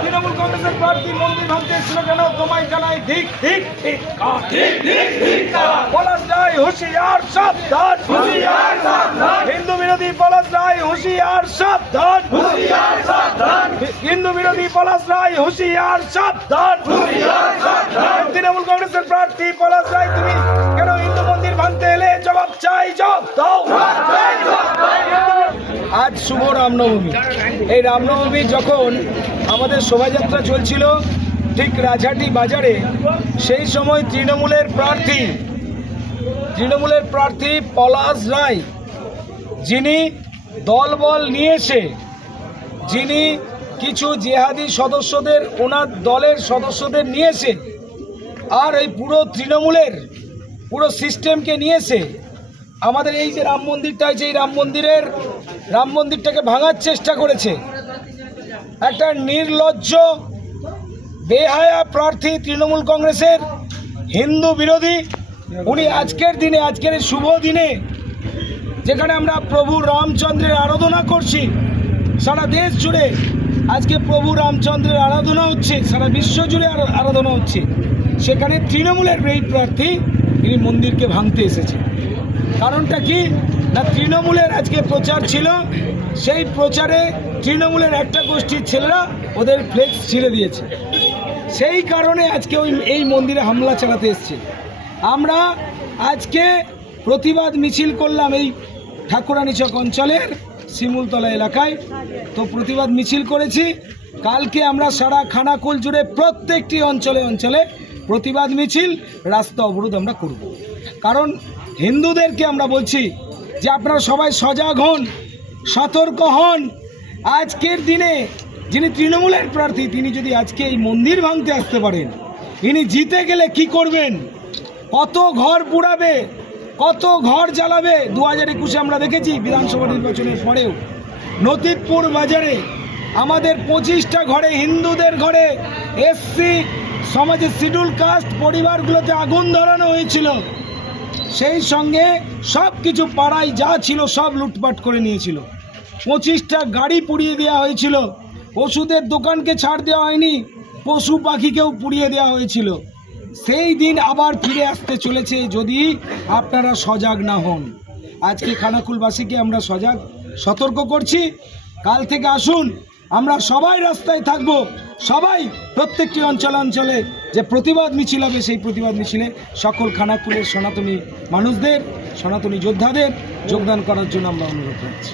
তৃণমূল কংগ্রেসের প্রার্থী মন্দির ভাঙতে এসেছিল কেন? তোমায় জানাই ধিক ধিক ধিক। পলাশ রায় হুঁশিয়ার, সাবধান। হিন্দু বিরোধী পলাশ রায় হুঁশিয়ার, সাবধান। হিন্দু বিরোধী পলাশ রায় হুঁশিয়ার, সাবধান। তৃণমূল কংগ্রেসের প্রার্থী পলাশ রায়, তুমি কেন হিন্দু মন্দির ভাঙতে এলে? জবাব চাই, জবাব দাও। আজ শুভ রামনবমী। এই রামনবমী যখন আমাদের শোভাযাত্রা চলছিল ঠিক রাজহাটি বাজারে, সেই সময় তৃণমূলের প্রার্থী পলাশ রায়, যিনি দলবল নিয়ে এসে, যিনি কিছু জেহাদি সদস্যদের, ওনার দলের সদস্যদের নিয়ে এসে, আর এই পুরো তৃণমূলের পুরো সিস্টেমকে নিয়ে এসে আমাদের এই যে রাম মন্দিরটা আছে, এই রাম মন্দিরটাকে ভাঙার চেষ্টা করেছে। একটা নির্লজ্জ বেহায়া প্রার্থী তৃণমূল কংগ্রেসের, হিন্দু বিরোধী। উনি আজকের দিনে, আজকের এই শুভ দিনে, যেখানে আমরা প্রভু রামচন্দ্রের আরাধনা করছি, সারা দেশ জুড়ে আজকে প্রভু রামচন্দ্রের আরাধনা হচ্ছে, সারা বিশ্ব জুড়ে আরাধনা হচ্ছে, সেখানে তৃণমূলের এই প্রার্থী তিনি মন্দিরকে ভাঙতে এসেছে। কারণটা কি না, তৃণমূলের আজকে প্রচার ছিল, সেই প্রচারে তৃণমূলের একটা গোষ্ঠীর ছেলেরা ওদের ফ্লেক্স ছিঁড়ে দিয়েছে। সেই কারণে আজকে এই মন্দিরে হামলা চালাতে এসছে। আমরা আজকে প্রতিবাদ মিছিল করলাম এই ঠাকুরানীচক অঞ্চলের শিমুলতলা এলাকায়। তো প্রতিবাদ মিছিল করেছি। কালকে আমরা সারা খানাকুল জুড়ে প্রত্যেকটি অঞ্চলে অঞ্চলে প্রতিবাদ মিছিল, রাস্তা অবরোধ আমরা করব। কারণ হিন্দুদেরকে আমরা বলছি যে আপনারা সবাই সজাগ হন, সতর্ক হন। আজকের দিনে যিনি তৃণমূলের প্রার্থী, তিনি যদি আজকে এই মন্দির ভাঙতে আসতে পারেন, ইনি জিতে গেলে কি করবেন? কত ঘর পুড়াবে, কত ঘর জ্বালাবে। 2021-এ আমরা দেখেছি বিধানসভা নির্বাচনের পরেও নতিবপুর বাজারে আমাদের 25টা ঘরে, হিন্দুদের ঘরে, এসসি সমাজের শিডিউল কাস্ট পরিবারগুলোতে আগুন ধরানো হয়েছিল। সেই সঙ্গে সব কিছু পাড়ায় যা ছিল সব লুটপাট করে নিয়েছিল। 25টা গাড়ি পুড়িয়ে দেওয়া হয়েছিল। ওষুধের দোকানকে ছাড় দেওয়া হয়নি, পশু পাখিকেও পুড়িয়ে দেওয়া হয়েছিল। সেই দিন আবার ফিরে আসতে চলেছে যদি আপনারা সজাগ না হন। আজকে খানাকুলবাসীকে আমরা সতর্ক করছি। কাল থেকে আসুন, আমরা সবাই রাস্তায় থাকব, সবাই প্রত্যেকটি অঞ্চলে যে প্রতিবাদ মিছিল হবে, সেই প্রতিবাদ মিছিলে সকল খানাকুলের সনাতনী মানুষদের, সনাতনী যোদ্ধাদের যোগদান করার জন্য আমরা অনুরোধ করছি।